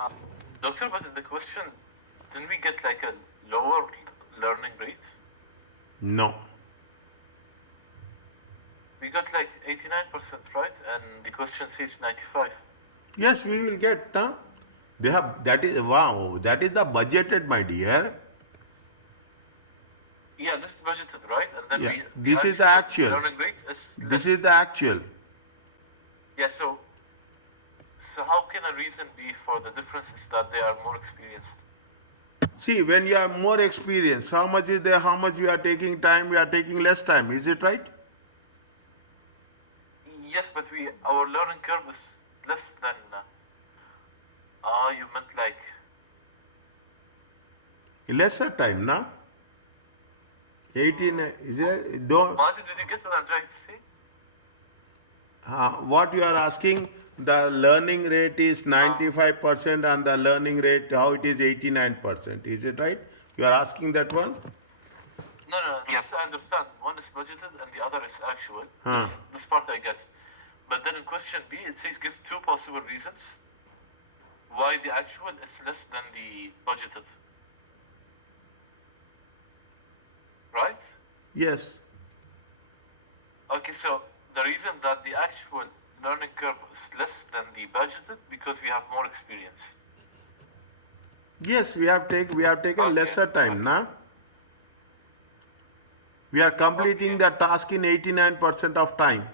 Uh, Doctor, but in the question, didn't we get like a lower learning rate? No. We got like 89%, right? And the question says 95. Yes, we will get. Huh? They have, that is, wow, that is the budgeted, my dear. Yeah, this is budgeted, right? And then Yeah, the this is the actual actual. learning rate is This less. is the actual. Yeah, so how can a reason be for the difference is that they are more experienced? See, when you have more experience, how much is there, how much you are taking time, you are taking less time. Is it right? Yes, but our learning curve is less than. You meant like. Lesser time, now. 18, is it? Don't. Majid, did you get what I'm trying to say? What you are asking, the learning rate is 95% and the learning rate, how it is 89%. Is it right? You are asking that one? No, yes, I understand. One is budgeted and the other is actual. Huh. This part I get. But then in question B, it says give two possible reasons why the actual is less than the budgeted. Right? Yes. Okay, so the reason that the actual learning curve is less than the budgeted because we have more experience. Yes, we have taken lesser time, na? We are completing the task in 89% of time.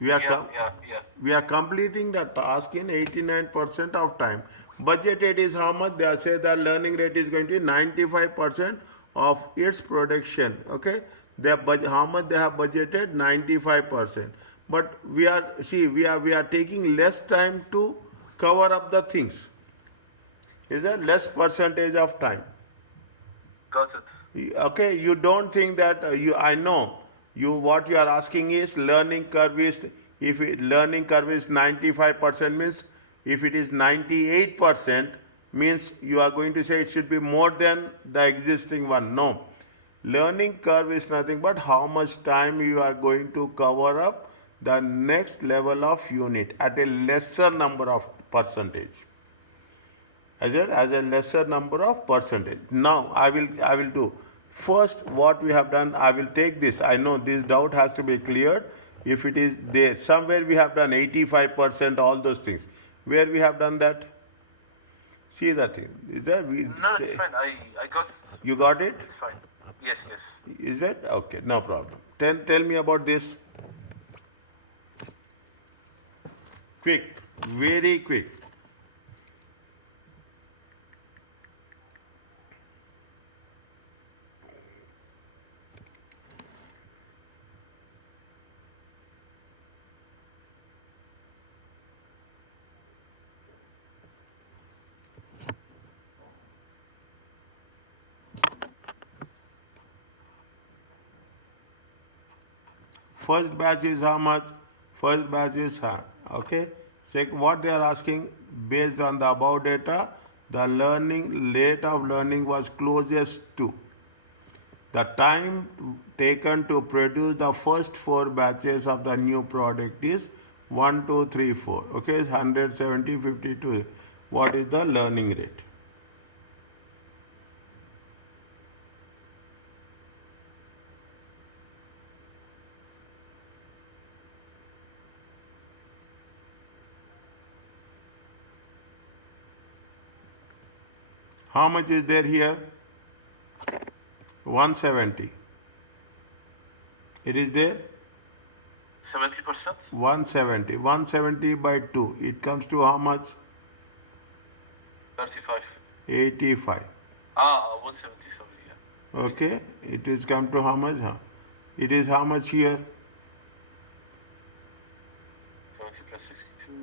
We are completing the task in 89% of time. Budgeted is how much? They say the learning rate is going to be 95% of its production. Okay, how much they have budgeted? 95%. But we are taking less time to cover up the things. Is a less percentage of time. Got it. Okay, you don't think that I know what you are asking is learning curve is, if learning curve is 95% means, if it is 98% means you are going to say it should be more than the existing one. No, learning curve is nothing but how much time you are going to cover up the next level of unit at a lesser number of percentage, as a lesser number of percentage. Now I will do first what we have done. I will take this. I know this doubt has to be cleared. If it is there somewhere, we have done 85%, all those things. Where we have done that? See that thing. Is that No, it's fine. I got it. You got it? It's fine. Yes. Is that okay? No problem. Tell me about this. Quick, very quick. First batch is how much? First batch is okay. What they are asking, based on the above data, the learning rate of learning was closest to. The time taken to produce the first 4 batches of the new product is 1, 2, 3, 4. Okay, 170, 52. What is the learning rate? How much is there here? 170. It is there? 70%? 170. 170 by 2. It comes to how much? 35. 85. 170, sorry, yeah. Okay. It is come to how much? It is how much here? 70 plus 62.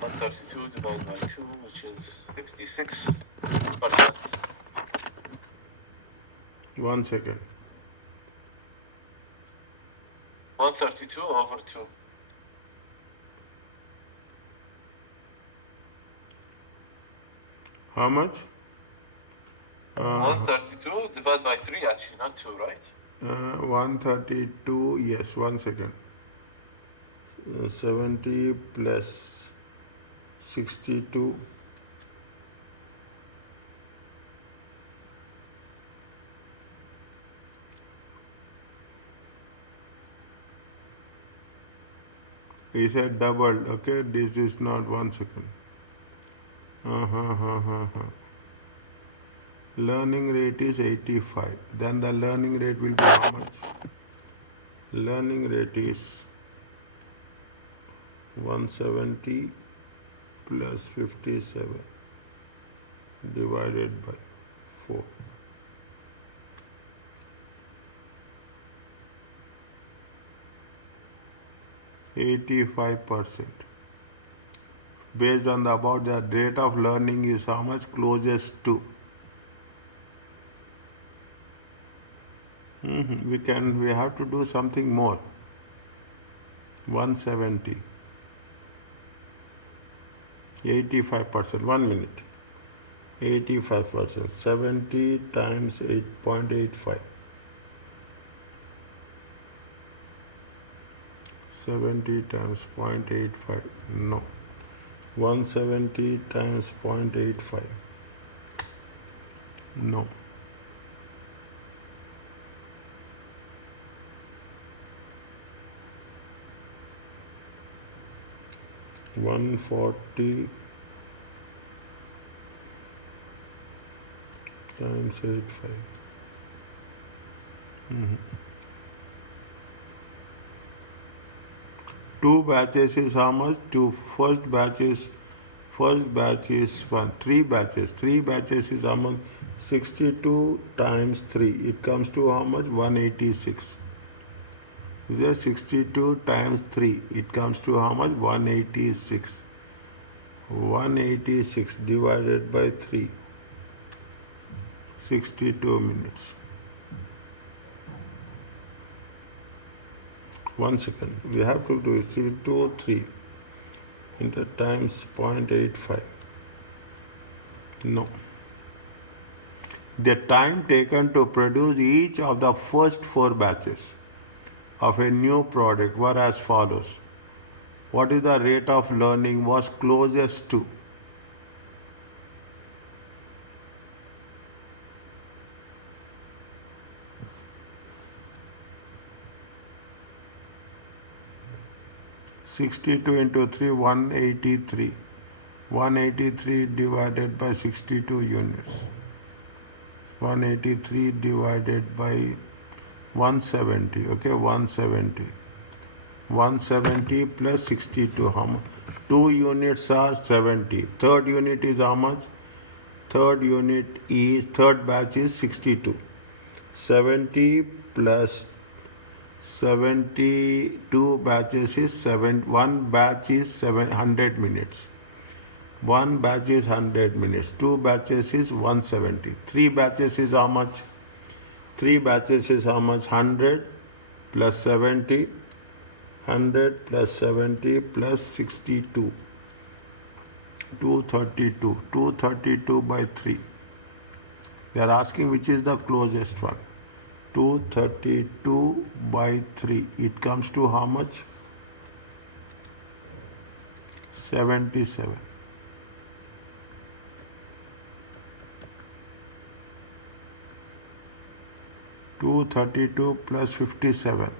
132 divided by 2, which is 56%. 1 second. 132 over 2. How much? 132 divided by 3, actually, not 2, right? 132, yes, 1 second. 70 plus 62. He said doubled, okay, this is not 1 second. Learning rate is 85. Then the learning rate will be how much? Learning rate is 170 plus 57 divided by 4. %85. Based on the above, the rate of learning is how much? Closest to. We have to do something more. 170. 85%. 1 minute. 85%. 70 times 8.85. 70 times 0.85. No. 170 times 0.85. No. $140 times 85. Two batches is how much? First batch is one. Three batches. Three batches is how much? 62 times 3. It comes to how much? 186. Is there 62 times 3? It comes to how much? 186. 186 divided by 3. 62 minutes. 1 second. We have to do 3 into times 0.85. No. The time taken to produce each of the first 4 batches of a new product were as follows. What is the rate of learning was closest to? (62 into 3, 183. 183 divided by 62 units. 183 divided by 170. Okay, 170. 170 plus 62. How much? 2 units are 70. Third unit is how much? Third batch is 62. 70 plus 72 batches is 1 batch is 700 minutes. 1 batch is 100 minutes. 2 batches is 170. 3 batches is how much? 3 batches is how much? 100 plus 70. 100 plus 70 plus 62. 232. 232 by 3. They are asking which is the closest one. 232 by 3. It comes to how much? 77. Two 57.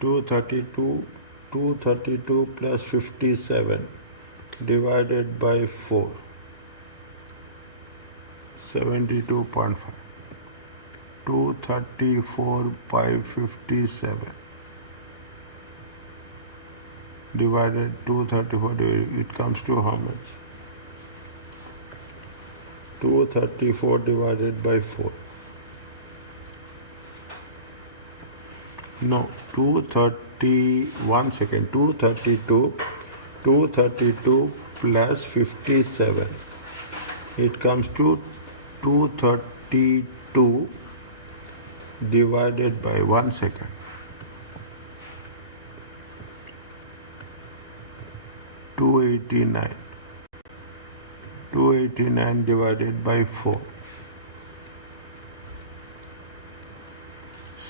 232 plus 57 divided by 4. 72.5. 234 by 57 divided 234, it comes to how much? 234 divided by 4. No, 231 second. 232 plus 57. It comes to 232 divided by 1 second. 289. 289 divided by 4.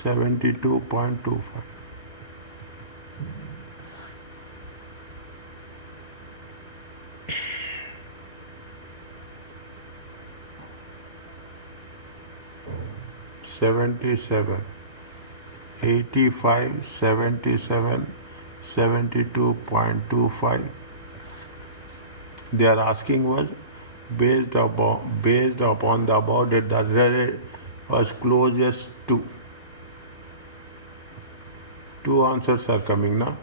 72.25. $77, $85, $77, 72.25. They are asking was based upon the above that the rate was closest to. Two answers are coming now.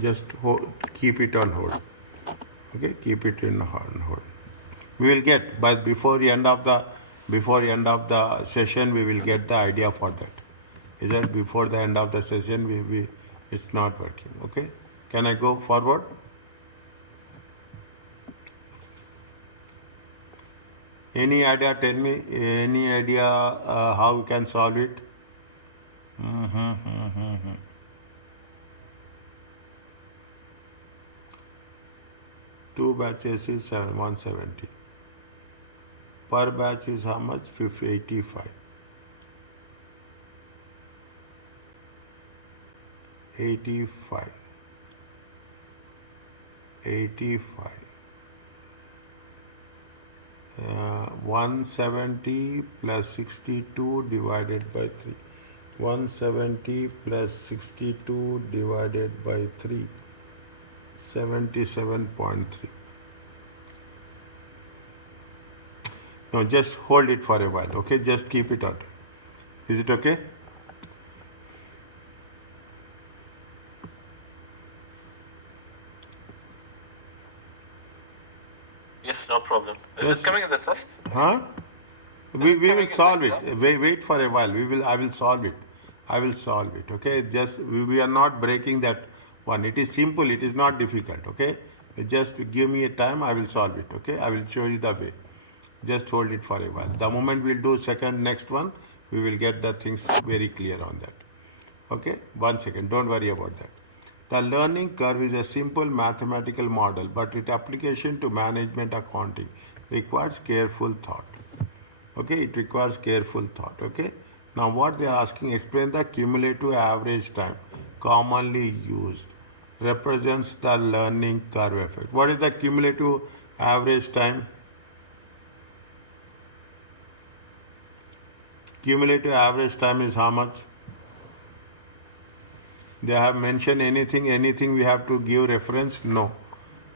Just keep it on hold. Okay, keep it on hold. We will get, but before the end of the session, we will get the idea for that. Is that before the end of the session, it's not working. Okay, can I go forward? Any idea? Tell me. Any idea how we can solve it? Two batches is 170. Per batch is how much? 85. 85. 85. 170 plus 62 divided by 3. 170 plus 62 divided by 3. 77.3. No, just hold it for a while, okay? Just keep it out. Is it okay? Yes, no problem. Is Yes. it coming in the test? Huh? We will coming in solve the it. exam? Wait for a while. I will solve it. I will solve it. Okay. Just we are not breaking that one. It is simple. It is not difficult. Okay. Just give me a time. I will solve it. Okay. I will show you the way. Just hold it for a while. The moment we'll do next one, we will get the things very clear on that. Okay. 1 second. Don't worry about that. The learning curve is a simple mathematical model, but its application to management accounting requires careful thought. Okay, it requires careful thought. Okay, now what they are asking, explain the cumulative average time commonly used represents the learning curve effect. What is the cumulative average time? Cumulative average time is how much? They have mentioned anything we have to give reference? No.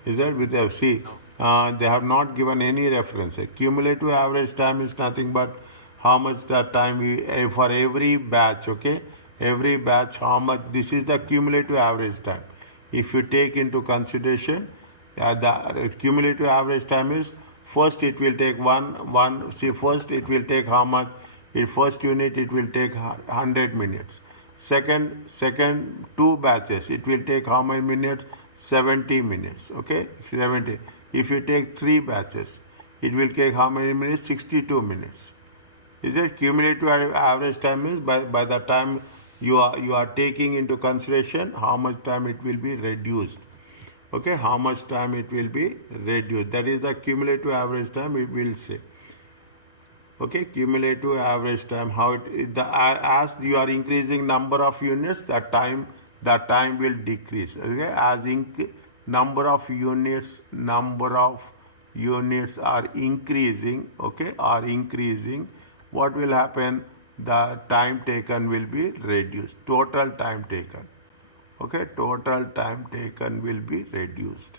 Is that with the see? They have not given any reference. A cumulative average time is nothing but how much that time we for every batch. Okay, every batch how much. This is the cumulative average time. If you take into consideration, the cumulative average time is first it will take one. See, first it will take how much? In first unit it will take 100 minutes. Second two batches it will take how many minutes? 70 minutes. Okay, 70. If you take three batches, it will take how many minutes? 62 minutes. Is it cumulative average time is by the time you are taking into consideration how much time it will be reduced. Okay, how much time it will be reduced. That is the cumulative average time we will say. Okay, cumulative average time. How as you are increasing number of units, the time will decrease. Okay, as number of units are increasing. Okay, are increasing. What will happen? The time taken will be reduced. Total time taken. Okay, total time taken will be reduced.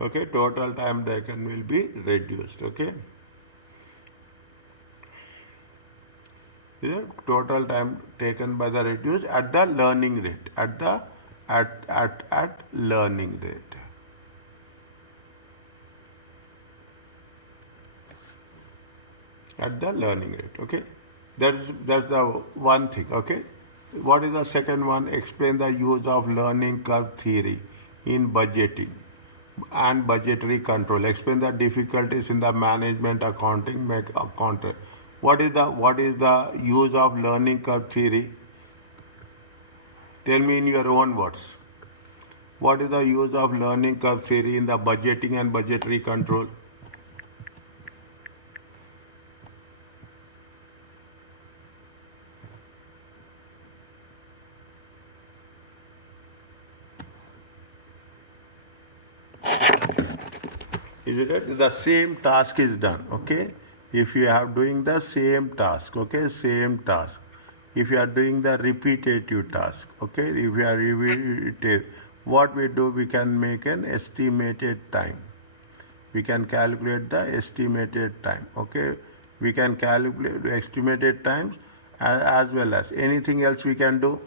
Okay, total time taken will be reduced. Okay, here total time taken by the reduced at the learning rate, at learning rate. At the learning rate. Okay, that's the one thing. Okay, what is the second one? Explain the use of learning curve theory in budgeting and budgetary control. Explain the difficulties in the management accounting. Make accountant. What is the use of learning curve theory? Tell me in your own words. What is the use of learning curve theory in the budgeting and budgetary control? Is it right? The same task is done. Okay, if you are doing the same task, okay, same task. If you are doing the repetitive task, okay, if you are repetitive, what we do, we can make an estimated time. We can calculate the estimated time. Okay, we can calculate the estimated times as well as anything else we can do.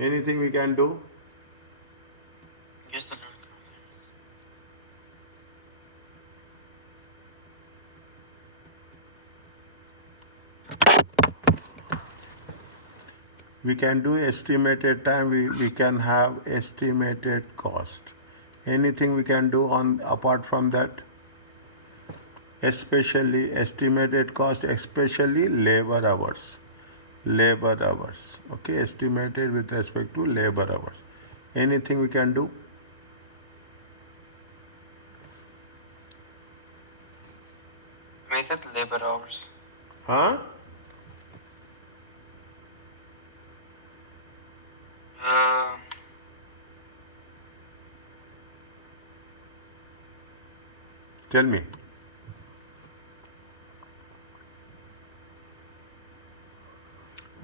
Anything we can do. Use the learning curve. We can do estimated time. We can have estimated cost. Anything we can do on apart from that? Especially estimated cost, especially labor hours. Labor hours. Okay, estimated with respect to labor hours. Anything we can do? Method labor hours. Huh? Tell me.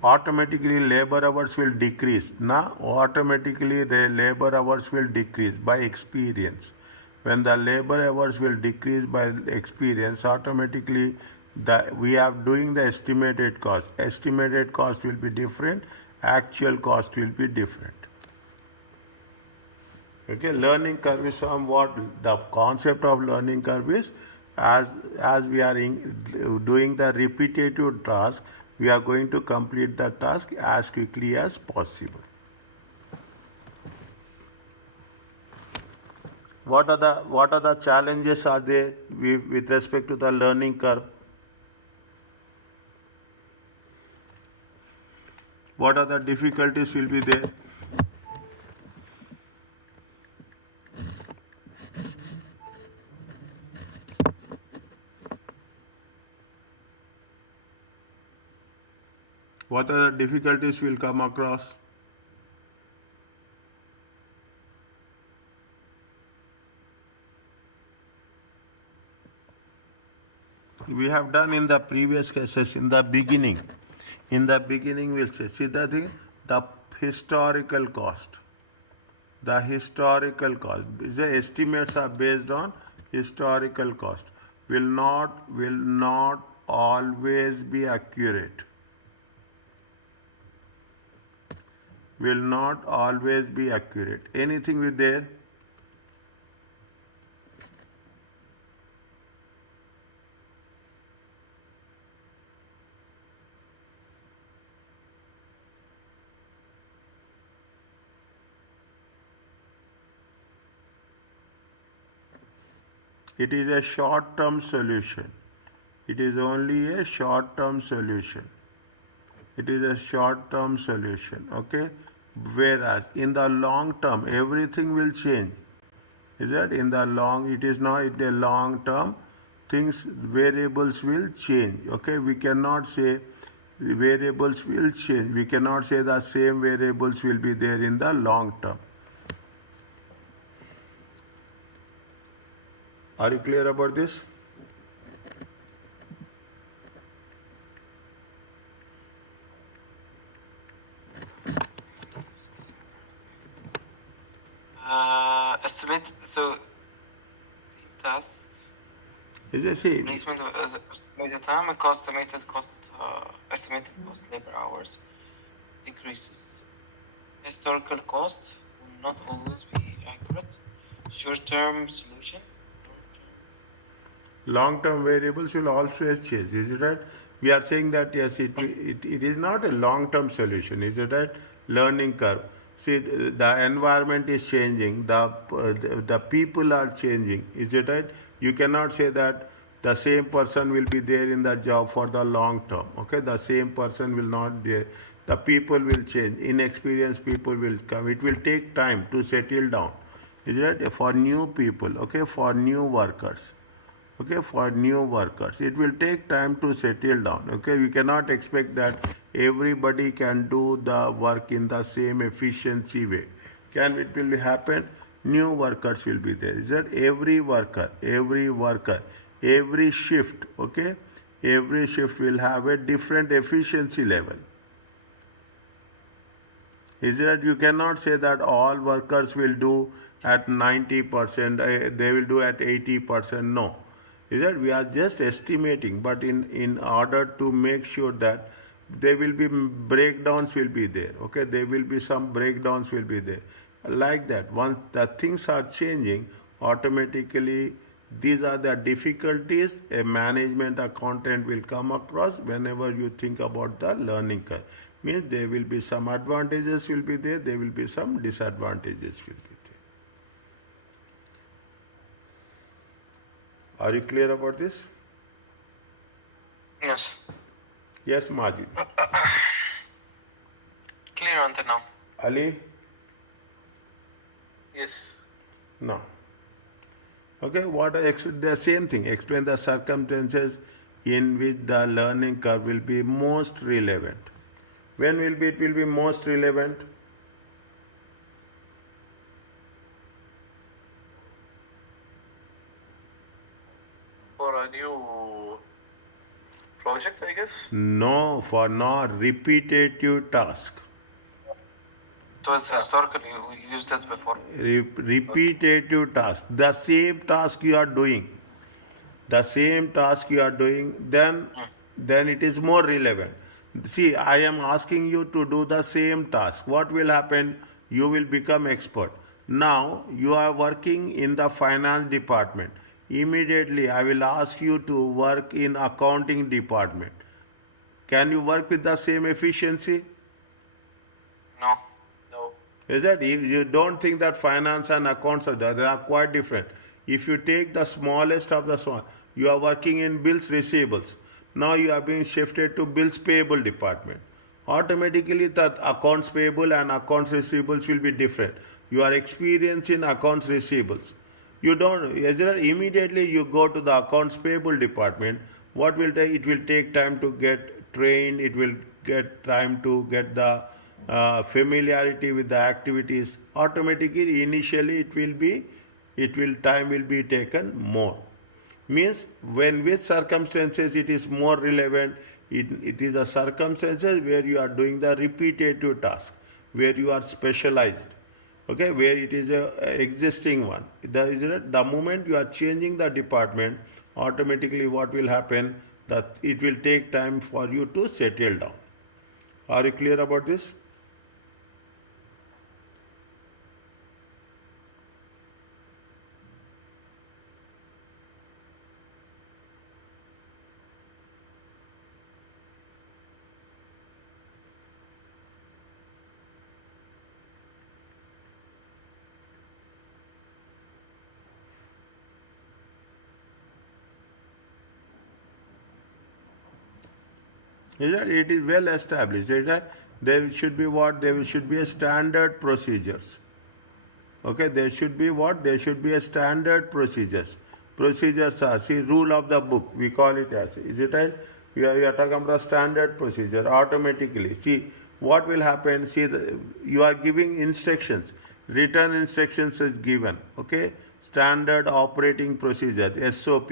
automatically labor hours will decrease. Now, automatically the labor hours will decrease by experience. When the labor hours will decrease by experience, automatically we are doing the estimated cost. Estimated cost will be different, actual cost will be different. Okay, learning curve is somewhat, the concept of learning curve is as we are doing the repetitive task, we are going to complete the task as quickly as possible. What are the challenges are there with respect to the learning curve? What are the difficulties will be there? What are the difficulties we'll come across? We have done in the previous cases in the beginning. In the beginning, we'll say, see the thing, the historical cost. The historical cost. The estimates are based on historical cost. Will not always be accurate. Will not always be accurate. Anything with there? It is a short-term solution. It is only a short-term solution. It is a short-term solution, okay? Whereas in the long term, everything will change. Is that in the long, it is not in the long term, things, variables will change, okay? We cannot say variables will change. We cannot say the same variables will be there in the long term. Are you clear about this? Estimate, so test. Is it see? Placement of estimated time and cost, estimated cost, labor hours increases. Historical cost will not always be accurate. Short-term solution. Long-term variables will always change. Is it right? We are saying that yes, it is not a long-term solution. Is it right? Learning curve. See, the environment is changing. The people are changing. Is it right? You cannot say that the same person will be there in the job for the long term. Okay, the same person will not be there. The people will change. Inexperienced people will come. It will take time to settle down. Is it right? For new people. Okay, for new workers. Okay, for new workers, it will take time to settle down. Okay, we cannot expect that everybody can do the work in the same efficiency way. It will happen? New workers will be there. Is that every worker, every shift, okay, every shift will have a different efficiency level. Is that you cannot say that all workers will do at 90%, they will do at 80%. No. Is that we are just estimating, but in order to make sure that there will be breakdowns will be there. Okay, there will be some breakdowns will be there. Like that, once the things are changing, automatically these are the difficulties a management accountant will come across whenever you think about the learning curve. Means there will be some advantages will be there, there will be some disadvantages will be there. Are you clear about this? Yes. Yes, Majid. Clear until now. Ali? Yes. No. Okay, the same thing. Explain the circumstances in which the learning curve will be most relevant. When it will be most relevant? For a new project, I guess. No, for non-repetitive task. It was historically, we used it before. Repetitive task. The same task you are doing. The same task you are doing, then it is more relevant. See, I am asking you to do the same task. What will happen? You will become expert. Now you are working in the finance department. Immediately I will ask you to work in accounting department. Can you work with the same efficiency? No. No. Is that you don't think that finance and accounts are there? They are quite different. If you take the smallest of the small, you are working in bills receivables. Now you are being shifted to bills payable department. Automatically, the accounts payable and accounts receivables will be different. You are experienced in accounts receivables. You don't immediately you go to the accounts payable department. What will take? It will take time to get trained. It will get time to get the familiarity with the activities. Automatically, initially, time will be taken more. Means when with circumstances it is more relevant, it is the circumstances where you are doing the repetitive task, where you are specialized, okay, where it is a existing one. The moment you are changing the department, automatically what will happen, that it will take time for you to settle down. Are you clear about this? It is well established. There should be what? There should be a standard procedures. Okay, there should be what? There should be a standard procedures. Procedures are, see, rule of the book, we call it as. Is it right? We are talking about the standard procedure automatically. See, what will happen? See, you are giving instructions. Written instructions is given. Okay, standard operating procedure, SOP.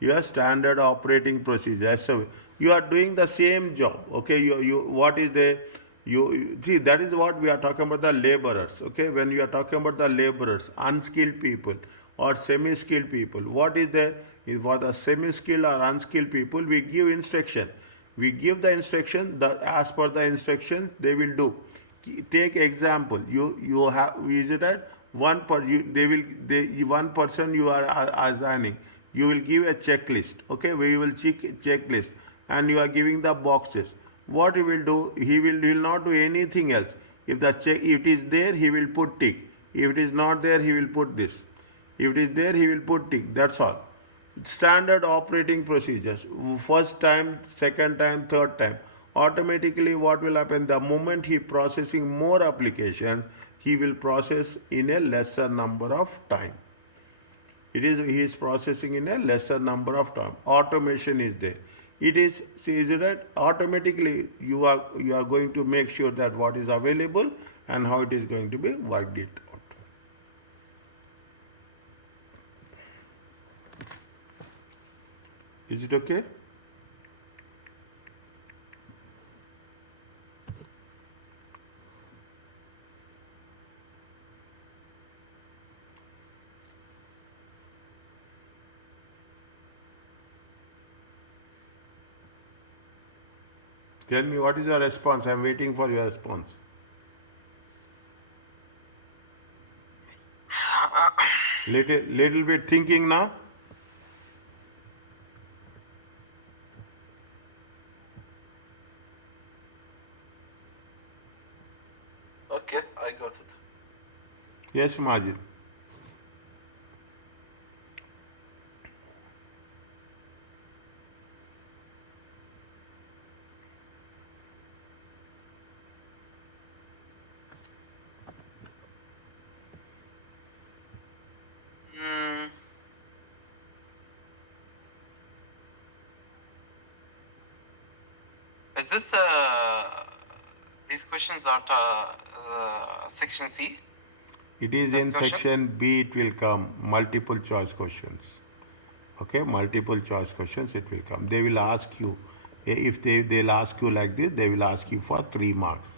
Your standard operating procedure, SOP. You are doing the same job. Okay, what is the you see, that is what we are talking about, the laborers. Okay, when you are talking about the laborers, unskilled people or semi-skilled people, what is the for the semi-skilled or unskilled people, we give instruction. We give the instruction, as per the instruction they will do. Take example, you have, is it right? One one person you are assigning, you will give a checklist. Okay, we will check checklist, and you are giving the boxes. What he will do? He will not do anything else. If if it is there, he will put tick. If it is not there, he will put this. If it is there, he will put tick. That's all. Standard operating procedures. First time, second time, third time. Automatically, what will happen? The moment he processing more application, he will process in a lesser number of time. He is processing in a lesser number of time. Automation is there. It is, see, is it right? Automatically you are going to make sure that what is available and how it is going to be worked it out. Is it okay? Tell me, what is your response? I am waiting for your response. Little bit thinking now. Okay, I got it. Yes, Majid. Is this these questions are section C? It is in section B, it will come, multiple choice questions. Okay, multiple choice questions, it will come. They will ask you If they'll ask you like this, they will ask you for 3 marks.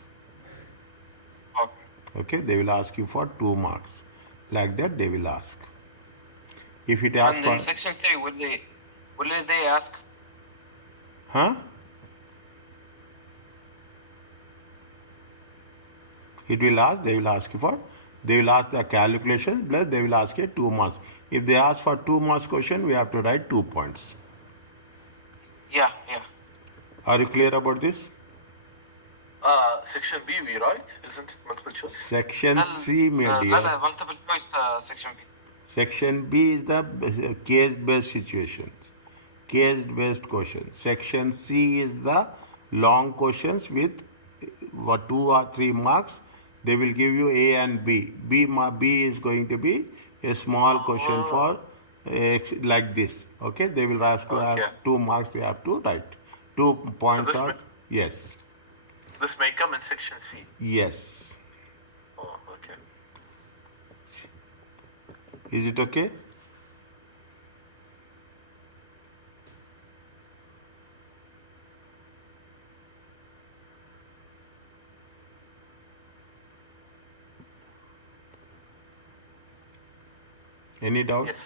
Okay. Okay, they will ask you for 2 marks. Like that, they will ask. If it asks And for. in section 3, will they ask? Huh? It will ask, they will ask you for, they will ask the calculation, plus they will ask you 2 marks. If they ask for 2 marks question, we have to write 2 points. Yeah. Are you clear about this? Section B, right? Isn't it multiple choice? Section C, my dear. multiple choice section B. Section B is the case-based situations, case-based questions. Section C is the long questions with 2 or 3 marks. They will give you A and B. B is going to be a small question for like this. Okay, they will ask to have 2 marks. You have to write 2 points. So yes. This may come in section C. Yes. Oh, okay. Is it okay? Any doubt? Yes.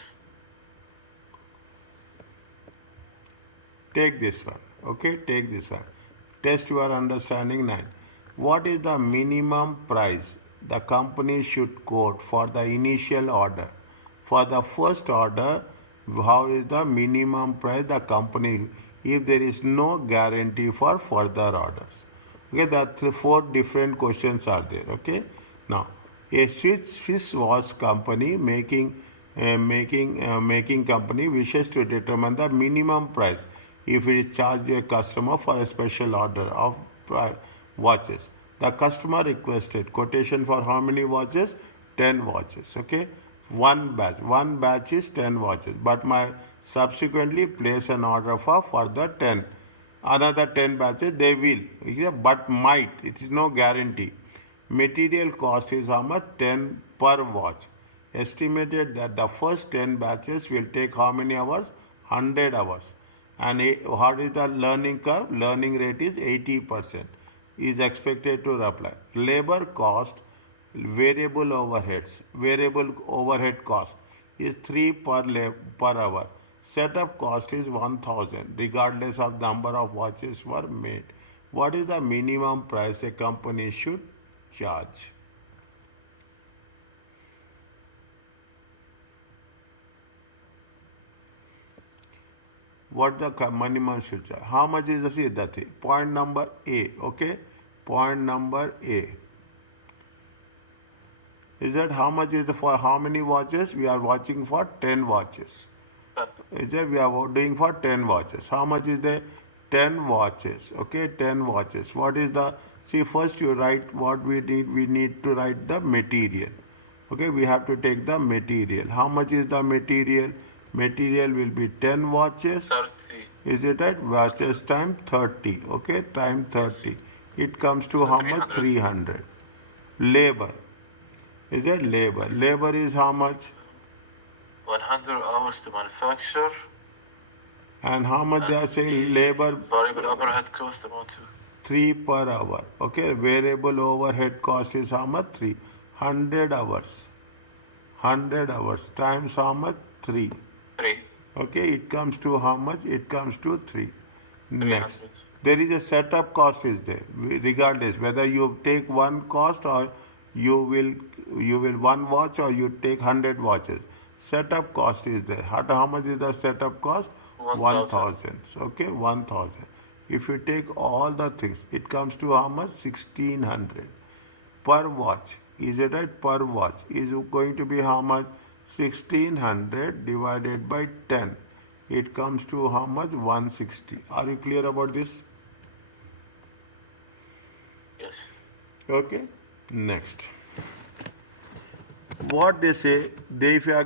Take this one. Okay, take this one. Test your understanding 9. What is the minimum price the company should quote for the initial order? For the first order, how is the minimum price the company if there is no guarantee for further orders? Okay, that's 4 different questions are there. Okay, now a Swiss watch company making company wishes to determine the minimum price if it is charged to a customer for a special order of watches. The customer requested quotation for how many watches? 10 watches. Okay, one batch is 10 watches, but my subsequently place an order for further 10, another 10 batches they will, but might, it is no guarantee. Material cost is how much? 10 per watch. Estimated that the first 10 batches will take how many hours? 100 hours. And what is the learning curve? Learning rate is 80%. Is expected to apply. Labor cost, variable overheads, variable overhead cost is 3 per hour. Setup cost is 1000 regardless of number of watches were made. What is the minimum price a company should charge? What the minimum should charge? How much is the thing? Point number A. Okay, point number A. Is that how much is for how many watches? We are watching for 10 watches. Is that we are doing for 10 watches. How much is the 10 watches? Okay, 10 watches. What is the, see, first you write what we need. We need to write the material. Okay, we have to take the material. How much is the material? Material will be 10 watches. 30. Is it right? Watches time 30. Okay, time 30. It comes to so how 300. Much? 300. Labor. Is it labor? Labor is how much? 100 hours to manufacture. And how much they are saying labor? Variable overhead cost about 3 per hour. Okay, variable overhead cost is how much? 3. 100 hours. 100 hours times how much? 3. 3. Okay, it comes to how much? It comes to 3. 300. Next. There is a setup cost is there. Regardless whether you take one cost or you will one watch or you take 100 watches. Setup cost is there. How much is the setup cost? 1000. Okay, 1000. If you take all the things, it comes to how much? 1600 per watch. Is it right? Per watch is going to be how much? 1600 divided by 10. It comes to how much? 160. Are you clear about this? Yes. Okay. Next. What they say, if you are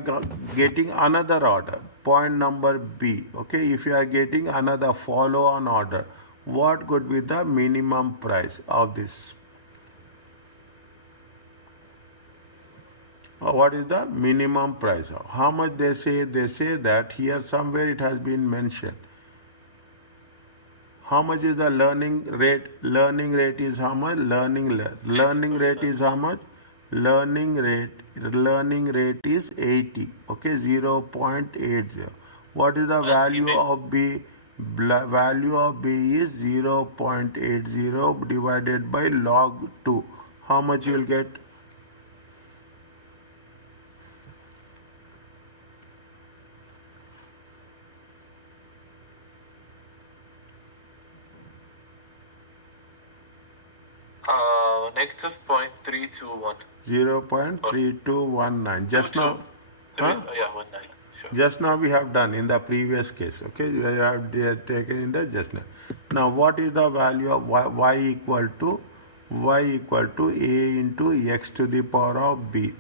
getting another order, point number B, okay, if you are getting another follow-on order, what could be the minimum price of this? What is the minimum price of? How much they say? They say that here somewhere it has been mentioned. How much is the learning rate? Learning rate is how much? Learning rate is how much? Learning rate is 80. Okay, 0.80. What is the value of B? Value of B is 0.80 divided by log 2. How much you will get? Negative 0.321. 0.3219. Just now, huh? Yeah, 19. Sure. Just now we have done in the previous case. Okay, we have taken in the just now. Now, what is the value of y equal to a into x to the power of b?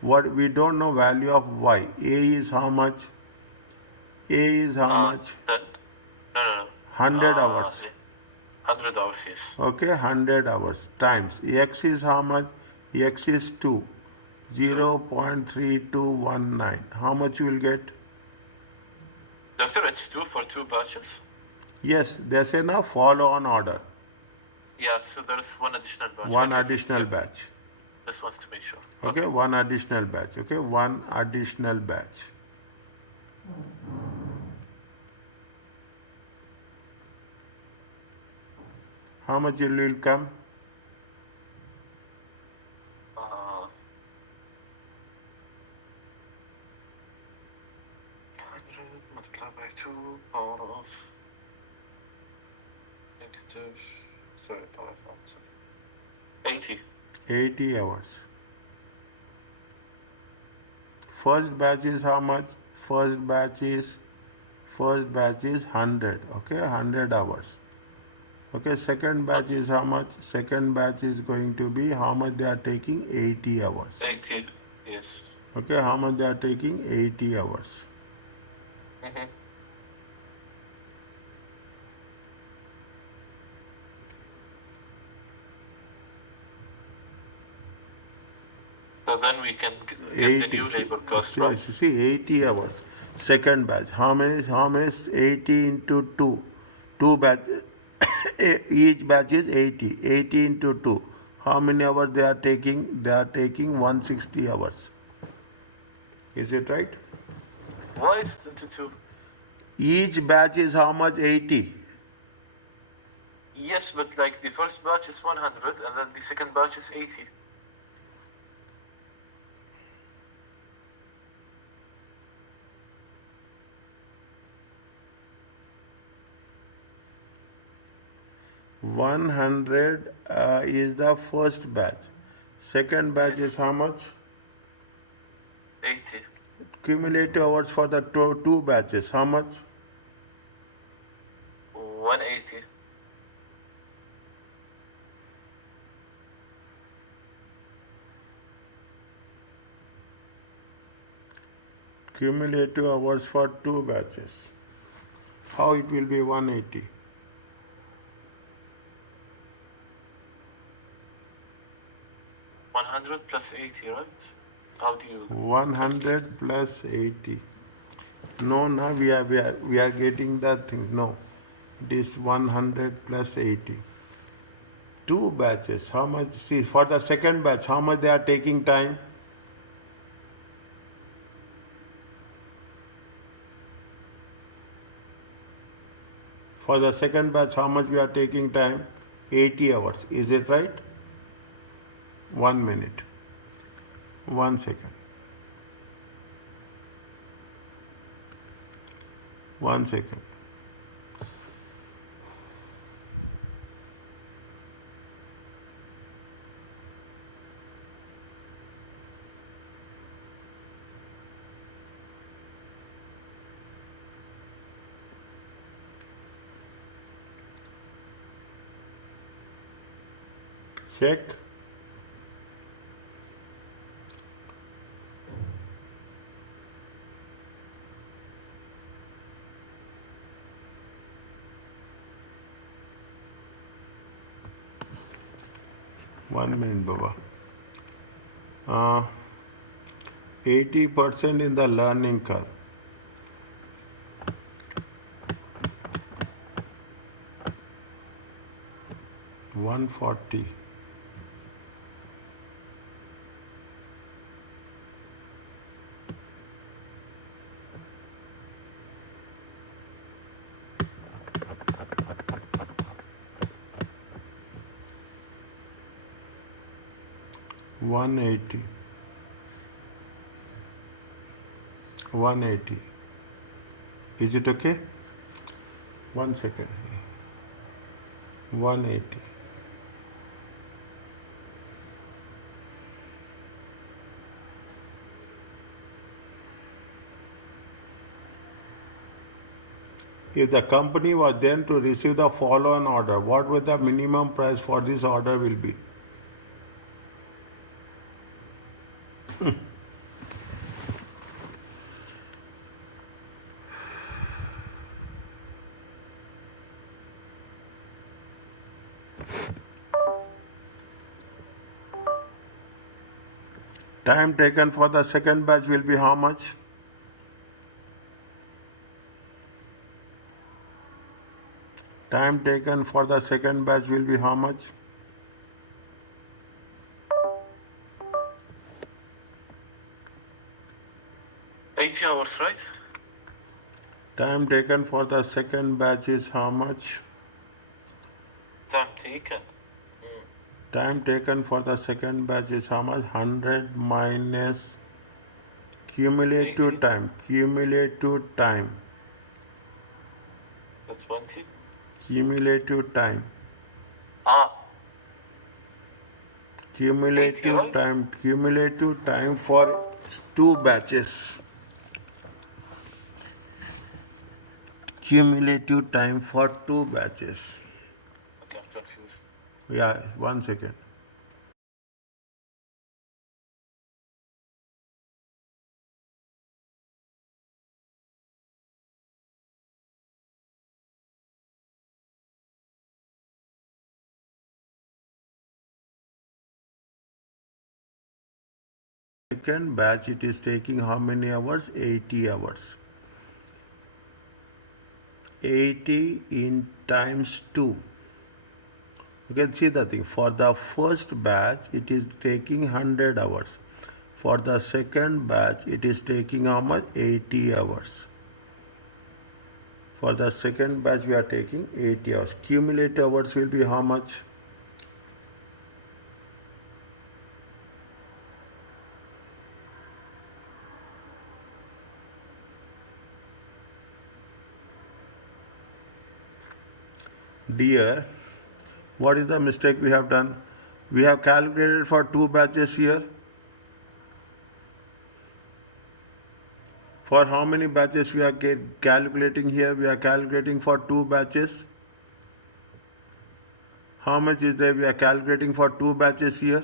What we don't know value of y. A is how much? A is how much? No. 100 hours. 100 hours, yes. Okay, 100 hours times x is how much? X is 2. 0.3219. How much you will get? Doctor, it's 2 for 2 batches? Yes, they say now follow on order. Yeah, so there's one additional batch. One additional batch. Just wants to make sure. Okay, one additional batch. Okay, one additional batch. How much it will come? 100 multiplied by 2 power of negative, power of 80. 80 hours. First batch is how much? First batch is 100. Okay, 100 hours. Okay, second batch is how much? Second batch is going to be how much they are taking? 80 hours. 80, yes. Okay, how much they are taking? 80 hours. So then we can get the new labor cost, right? See, 80 hours. Second batch. How many? 80 into 2. 2 batches. Each batch is 80. 80 into 2. How many hours they are taking? They are taking 160 hours. Is it right? Why is it into 2? Each batch is how much? 80. Yes, but like the first batch is 100 and then the second batch is 80. $100 is the first batch. Second batch is how much? 80. Cumulative hours for the two batches. How much? 180. Cumulative hours for two batches. How it will be 180? 100 plus 80, right? How do you? 100 plus 80. No, we are getting that thing. No, it is 100 plus 80. Two batches. How much? See, for the second batch, how much they are taking time? For the second batch, how much we are taking time? 80 hours. Is it right? 1 minute. 1 second. 1 second. Check. One minute, Baba. 80% in the learning curve. 140. $180. 180. Is it okay? 1 second. 180. If the company was then to receive the follow-on order, what would the minimum price for this order will be? Time taken for the second batch will be how much? Time taken for the second batch will be how much? $80, right? Time taken for the second batch is how much? Time taken. Time taken for the second batch is how much? 100 minus cumulative 80. time. Cumulative time. The 20. Cumulative time. Ah, Cumulative 80, right? time. Cumulative time for 2 batches. Cumulative time for 2 batches. Okay, I'm confused. Yeah, 1 second. Second batch it is taking how many hours? 80 hours. 80 in times 2. You can see the thing. For the first batch it is taking 100 hours. For the second batch it is taking how much? 80 hours. For the second batch we are taking 80 hours. Cumulative hours will be how much? Dear, what is the mistake we have done? We have calculated for 2 batches here. For how many batches we are calculating here? We are calculating for 2 batches. How much is there? We are calculating for 2 batches here.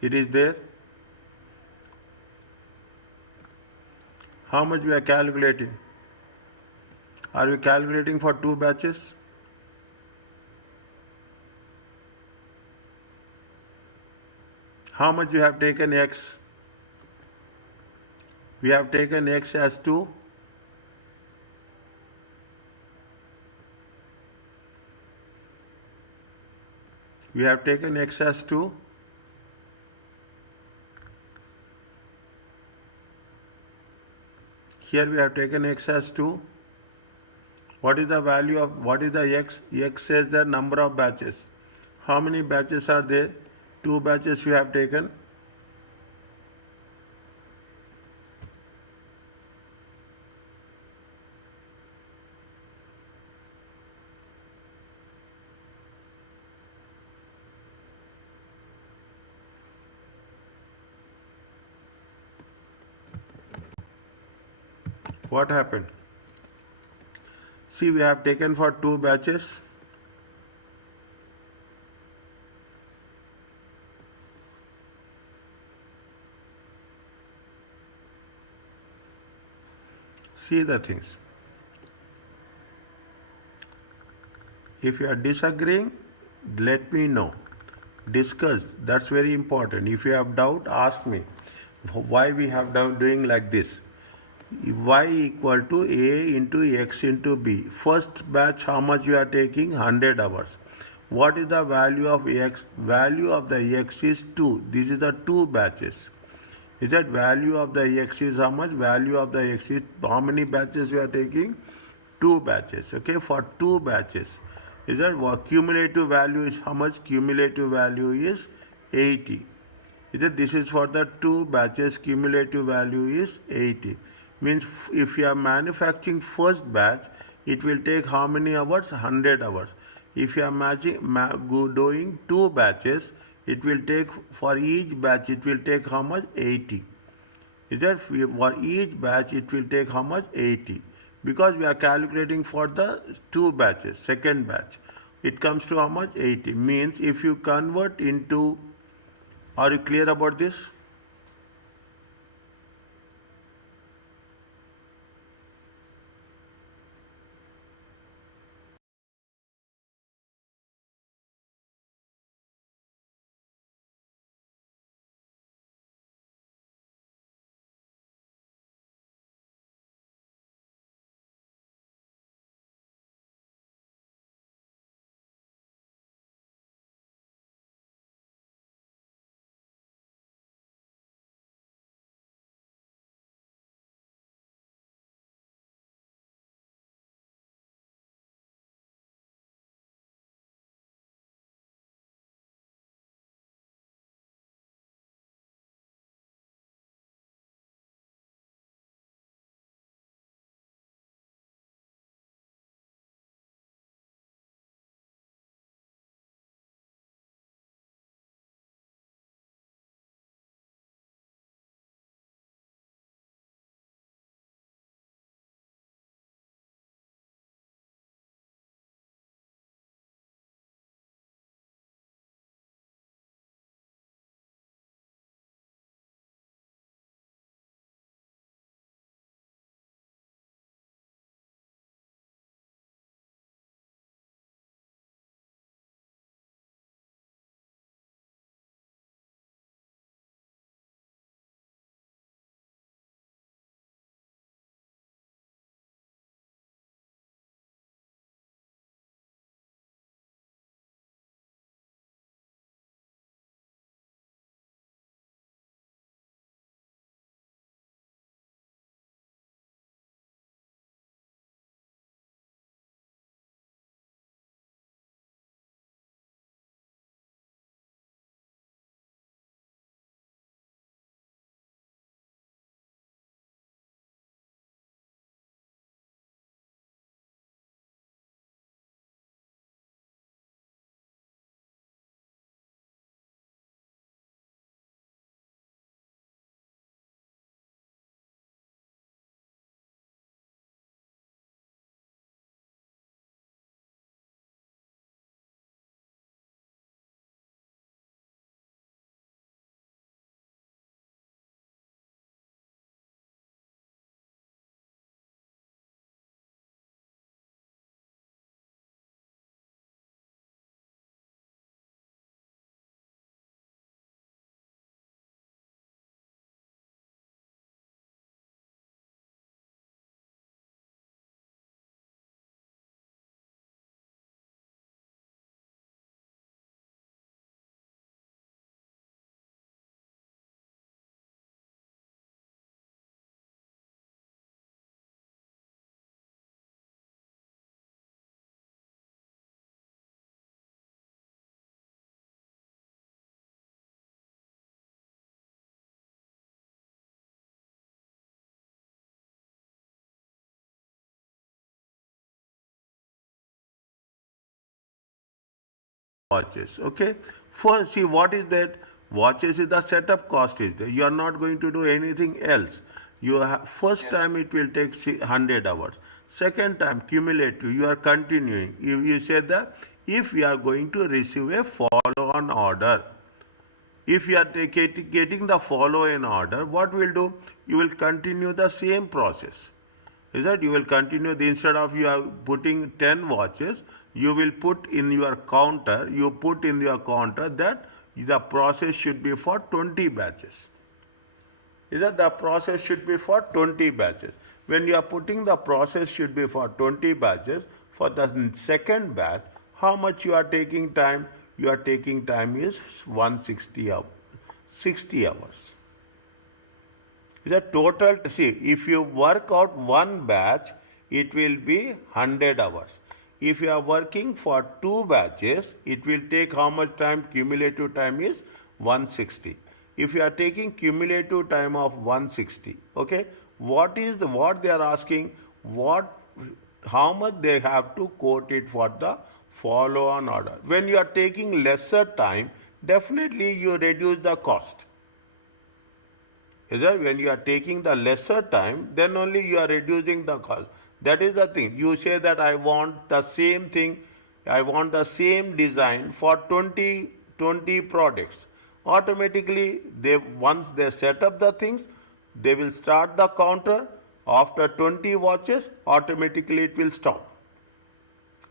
It is there. How much we are calculating? Are we calculating for 2 batches? How much we have taken X? We have taken X as 2. We have taken X as 2. Here we have taken X as 2. What is the value of, what is the X? X says the number of batches. How many batches are there? 2 batches we have taken. What happened? See, we have taken for 2 batches. See the things. If you are disagreeing, let me know. Discuss. That's very important. If you have doubt, ask me why we have done doing like this. Y equal to A into X into B. First batch, how much you are taking? 100 hours. What is the value of X? Value of the X is 2. This is the 2 batches. Is that value of the X is how much? Value of the X is how many batches you are taking? 2 batches. Okay, for 2 batches. Is that what cumulative value is how much? Cumulative value is 80. Is that this is for the 2 batches, cumulative value is 80. Means if you are manufacturing first batch, it will take how many hours? 100 hours. If you are doing 2 batches, it will take for each batch it will take how much? 80. Is that for each batch it will take how much? 80. Because we are calculating for the 2 batches, second batch. It comes to how much? 80. Means if you convert into, are you clear about this? Watches. Okay. First, see what is that? Watches is the setup cost is there. You are not going to do anything else. You have, first time it will take 100 hours. Second time cumulative. You are continuing. You said that if we are going to receive a follow-on order, if you are getting the follow-in order, what will do? You will continue the same process. Is that you will continue instead of you are putting 10 watches, you will put in your counter, you put in your counter that the process should be for 20 batches. Is that the process should be for 20 batches. When you are putting the process should be for 20 batches, for the second batch, how much you are taking time? You are taking time is 160 hours, 60 hours. The total, see, if you work out one batch, it will be 100 hours. If you are working for two batches, it will take how much time? Cumulative time is 160. If you are taking cumulative time of 160, okay, what they are asking? How much they have to quote it for the follow-on order? When you are taking lesser time, definitely you reduce the cost. Is that when you are taking the lesser time, then only you are reducing the cost. That is the thing. You say that I want the same thing, I want the same design for 20 products. Automatically, once they set up the things, they will start the counter. After 20 watches, automatically it will stop.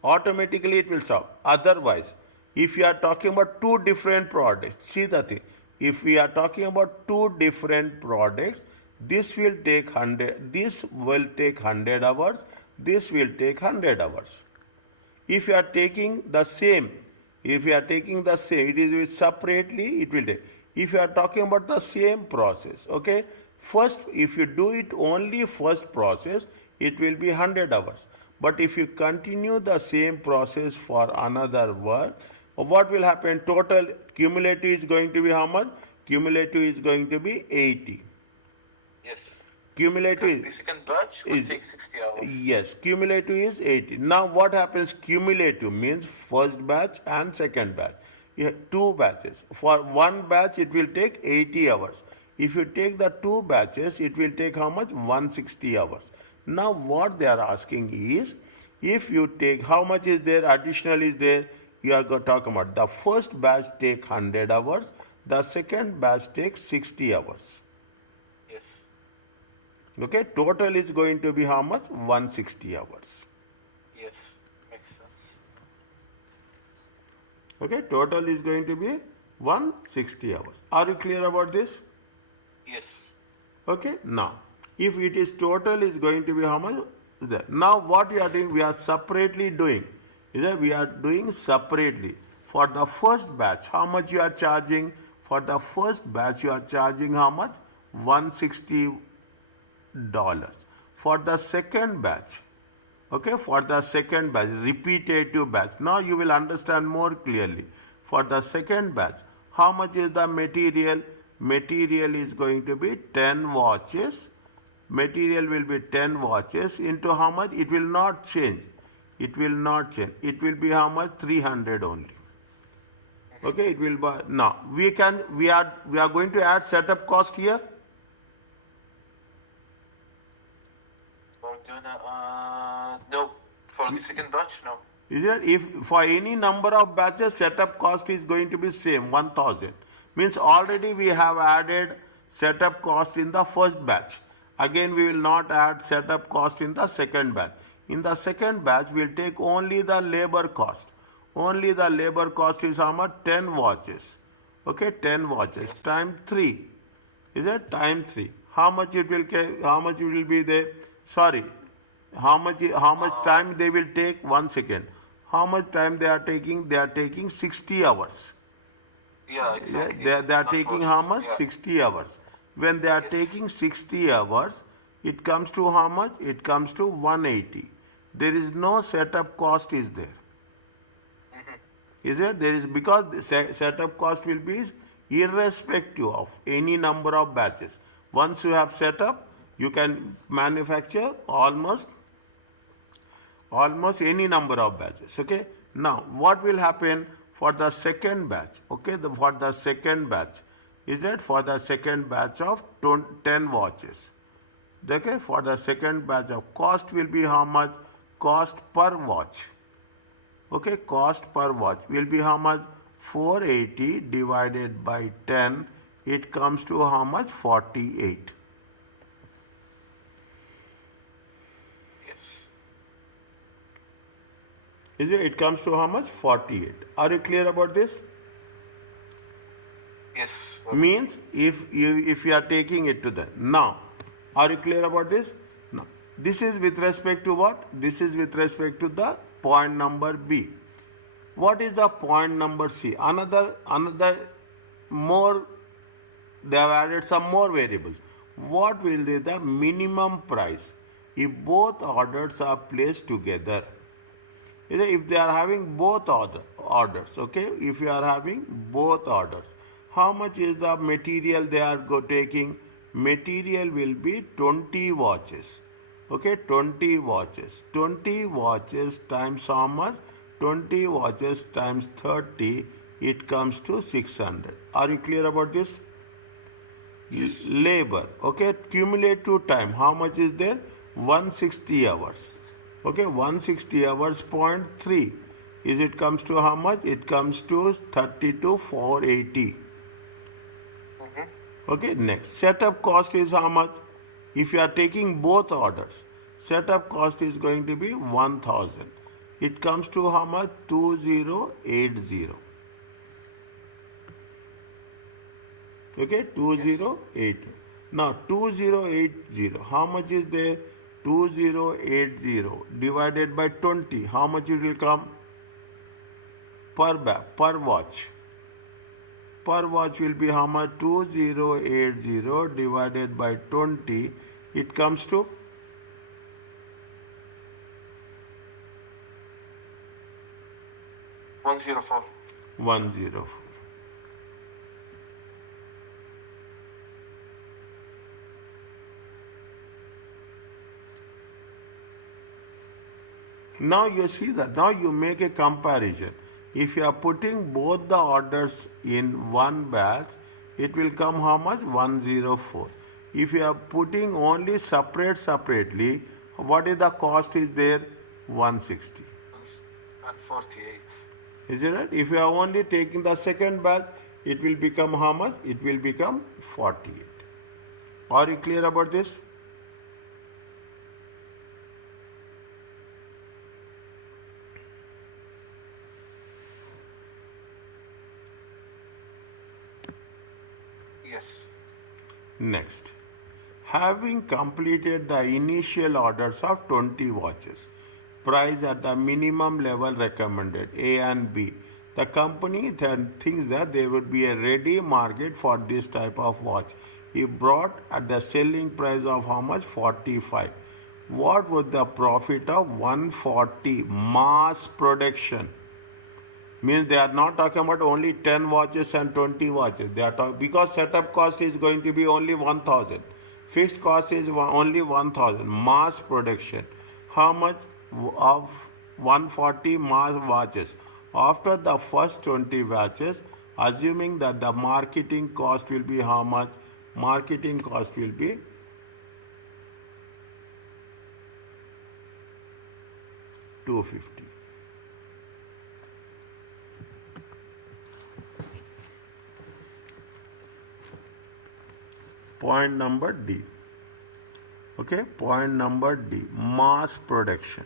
Automatically it will stop. Otherwise, if you are talking about two different products, see the thing. If we are talking about two different products, this will take 100, this will take 100 hours, this will take 100 hours. If you are taking the same, it is with separately, it will take. If you are talking about the same process, okay, first, if you do it only first process, it will be 100 hours. But if you continue the same process for another work, what will happen? Total cumulative is going to be how much? Cumulative is going to be 80. Yes. Cumulative the second batch will take 60 hours. Yes, cumulative is 80. Now what happens? Cumulative means first batch and second batch. You have two batches. For one batch it will take 80 hours. If you take the two batches, it will take how much? 160 hours. Now what they are asking is, if you take, how much is there, additional is there, you are going to talk about the first batch take 100 hours, the second batch takes 60 hours. Yes. Okay, total is going to be how much? 160 hours. Yes, makes sense. Okay, total is going to be 160 hours. Are you clear about this? Yes. Okay, now, if it is total is going to be how much? There. Now what we are doing, we are separately doing. Is that we are doing separately. For the first batch, how much you are charging? For the first batch, you are charging how much? $160. For the second batch, okay, for the second batch, repetitive batch. Now you will understand more clearly. For the second batch, how much is the material? Material is going to be 10 watches. Material will be 10 watches into how much? It will not change. It will not change. It will be how much? 300 only. Okay, it will be. Now we are going to add setup cost here. No. For the second batch, no. Is it? If for any number of batches, setup cost is going to be same, 1000. Means already we have added setup cost in the first batch. Again, we will not add setup cost in the second batch. In the second batch, we will take only the labor cost. Only the labor cost is how much? 10 watches. Okay, 10 watches times 3. Is it? Times 3. How much it will be there? Sorry. How much time they will take? 1 second. How much time they are taking? They are taking 60 hours. Yeah, exactly. They are taking how much? Yeah. 60 hours. When they are taking 60 hours, it comes to how much? It comes to 180. There is no setup cost is there. Is it? There is, because the setup cost will be irrespective of any number of batches. Once you have set up, you can manufacture almost any number of batches. Okay. Now, what will happen for the second batch? Okay, for the second batch, is that for the second batch of 10 watches? Okay, for the second batch of cost will be how much? Cost per watch. Okay, cost per watch will be how much? 480 divided by 10. It comes to how much? 48. Yes. Is it? It comes to how much? 48. Are you clear about this? Yes. Means if you are taking it to the now, are you clear about this? Now, This is with respect to what? This is with respect to the point number B. What is the point number C? Another more, they have added some more variables. What will be the minimum price if both orders are placed together? If they are having both orders, okay, if you are having both orders, how much is the material they are taking? Material will be 20 watches, okay, 20 watches. 20 watches times how much? 20 watches times 30, it comes to 600. Are you clear about this? Yes. Labor, okay, cumulative time, how much is there? 160 hours. Okay, 160 hours, 0.3. Is it comes to how much? It comes to 32,480. Okay, next. Setup cost is how much? If you are taking both orders, setup cost is going to be 1000. It comes to how much? 2080. Okay, 2080. Now 2080, how much is there? 2080 divided by 20, how much it will come? Per watch. Per watch will be how much? 2080 divided by 20, it comes to 104. 104. Now you see that, now you make a comparison. If you are putting both the orders in one batch, it will come how much? 104. If you are putting only separately, what is the cost is there? 160. And 48. Is it right? If you are only taking the second batch, it will become how much? It will become 48. Are you clear about this? Yes. Next, having completed the initial orders of 20 watches, price at the minimum level recommended, A and B, the company then thinks that there would be a ready market for this type of watch. He brought at the selling price of how much? 45. What would the profit of 140 mass production? Means they are not talking about only 10 watches and 20 watches. They are because setup cost is going to be only 1000. Fixed cost is only 1000. Mass production. How much of 140 mass watches? After the first 20 watches, assuming that the marketing cost will be how much? Marketing cost will be 250. Point number D. Okay, point number D, mass production.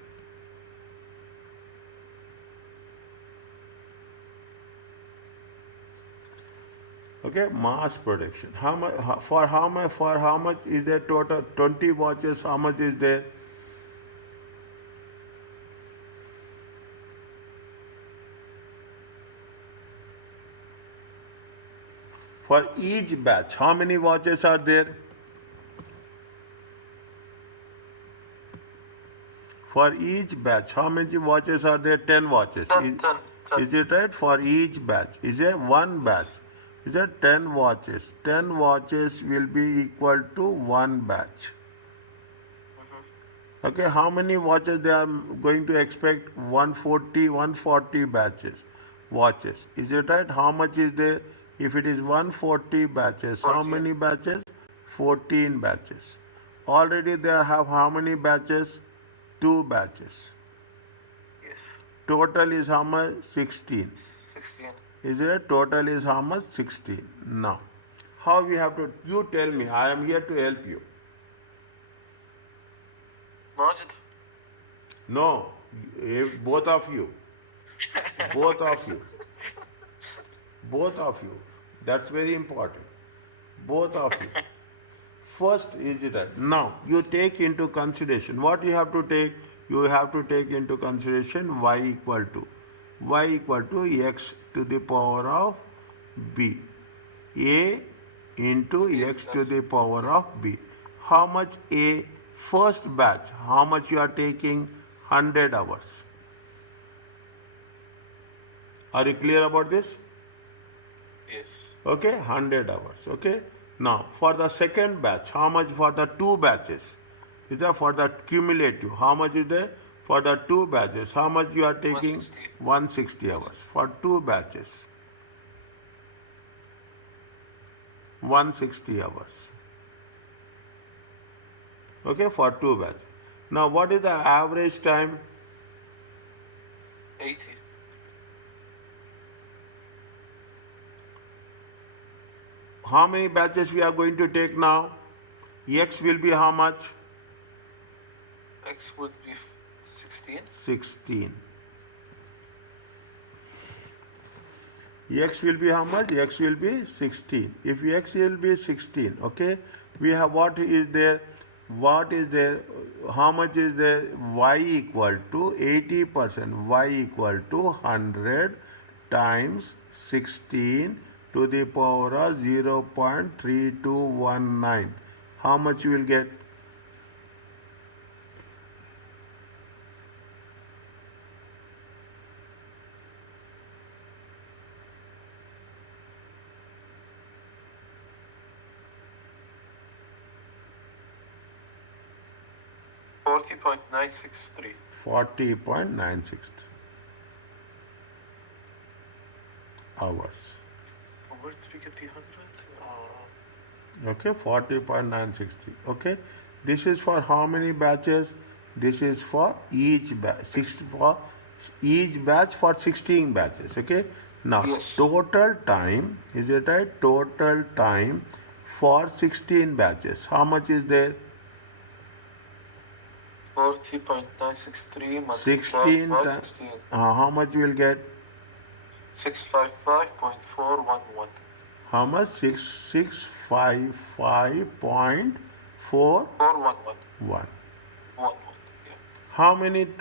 Okay, mass production. How much for how much is there total? 20 watches, how much is there? For each batch, how many watches are there? For each batch, how many watches are there? 10 watches. 10. Is it right? For each batch. Is there one batch? Is there 10 watches? 10 watches will be equal to one batch. Okay, how many watches they are going to expect? 140 batches. Watches. Is it right? How much is there? If it is 140 batches, how 14. many batches? 14 batches. Already they have how many batches? 2 batches. Yes. Total is how much? 16. 16. Is it? Total is how much? 16. Now, how we have to, you tell me, I am here to help you. Majid. No, both of you. Both of you. Both of you. That's very important. Both of you. First is that. Now you take into consideration what you have to take. You have to take into consideration y equal to x to the power of b, a into x to the power of b. How much a first batch? How much you are taking? 100 hours. Are you clear about this? Yes. Okay, 100 hours. Okay. Now, for the second batch, how much for the two batches? Is that for the cumulative? How much is there? For the two batches, how much you are taking? 160 hours. For two batches. 160 hours. Okay, for two batches. Now, what is the average time? 80. How many batches we are going to take now? X will be how much? X would be 16. 16. X will be how much? X will be 16. If X will be 16, okay, we have what is there? What is there? How much is there? Y equal to 80%. Y equal to 100 times 16 to the power of 0.3219. How much you will get? $40.963. 40.96 hours. Where did we get the 100? Okay, 40.963. Okay, this is for how many batches? This is for each batch. For each batch for 16 batches. Okay. Now Yes. total time, is it right? Total time for 16 batches. How much is there? 40.963 multiplied 16 by times. 16. How much you will get? 655.411. How much? 6655.411. 411. 11. Yeah.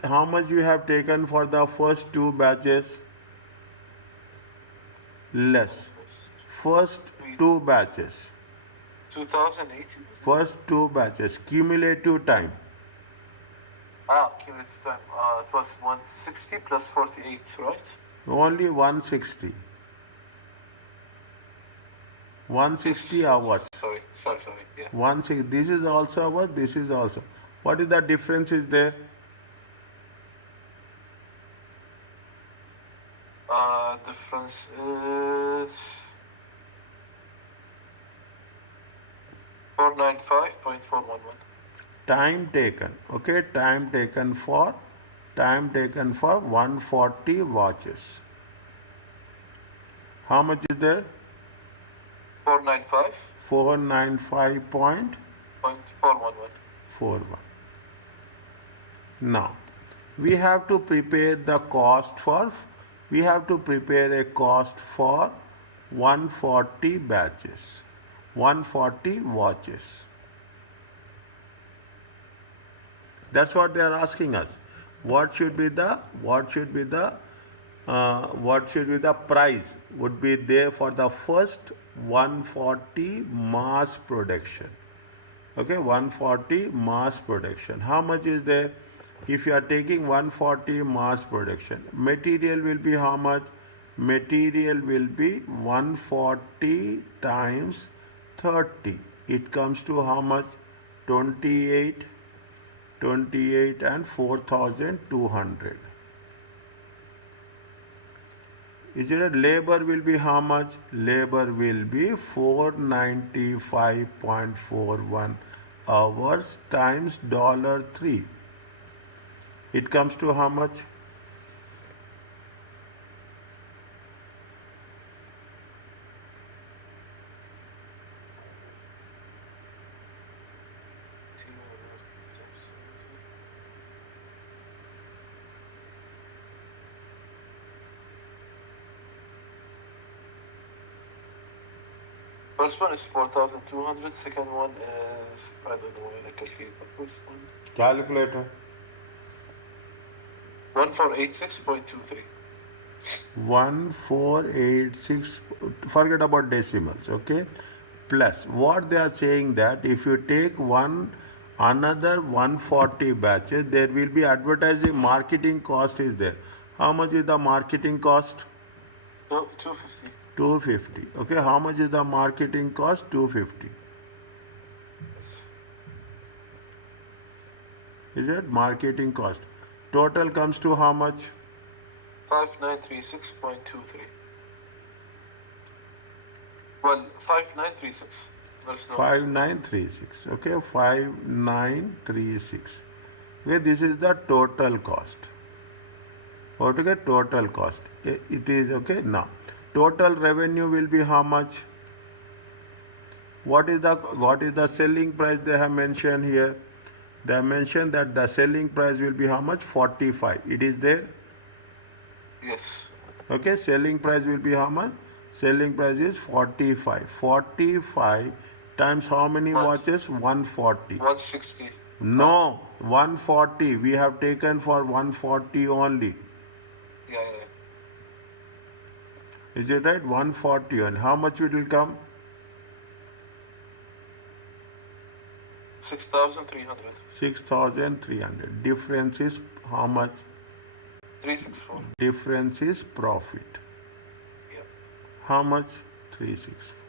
How much you have taken for the first two batches? Less. First two batches. 2080. First two batches. Cumulative time. Cumulative time. It was 160 plus 48, right? Only 160. 160 Yes. hours. Sorry. Yeah. 160. This is also hours. This is also. What is the difference is there? Difference is 495.411. Time taken. Okay, time taken for 140 watches. How much is there? 495.411. 495.411. Now, we have to prepare the cost for, we have to prepare a cost for 140 batches, 140 watches. That's what they are asking us. What should be the price would be there for the first 140 mass production. Okay, 140 mass production. How much is there? If you are taking 140 mass production, material will be how much? Material will be 140 times 30. It comes to how much? 28 and 4,200. Is it labor will be how much? Labor will be 495.41 hours times $3. It comes to how much? First one is 4,200. Second one is, I don't know why I calculate the first one. Calculator. 1486.23. 1486, forget about decimals, okay? Plus, what they are saying that if you take another 140 batches, there will be advertising marketing cost is there. How much is the marketing cost? 250. 250. Okay, how much is the marketing cost? 250. Is it marketing cost? Total comes to how much? 5936.23. Well, 5936. There's no 5936. Okay, 5936. Okay, this is the total cost. Okay, total cost. It is okay now. Total revenue will be how much? What is the selling price they have mentioned here? They have mentioned that the selling price will be how much? 45. It is there? Yes. Okay, selling price will be how much? Selling price is 45. 45 times how many What? watches? 140. 160. No, 140. We have taken for 140 only. Yeah. Is it right? 140. And how much it will come? 6,300. 6,300. Difference is how much? 364. Difference is profit. Yeah. How much? 364.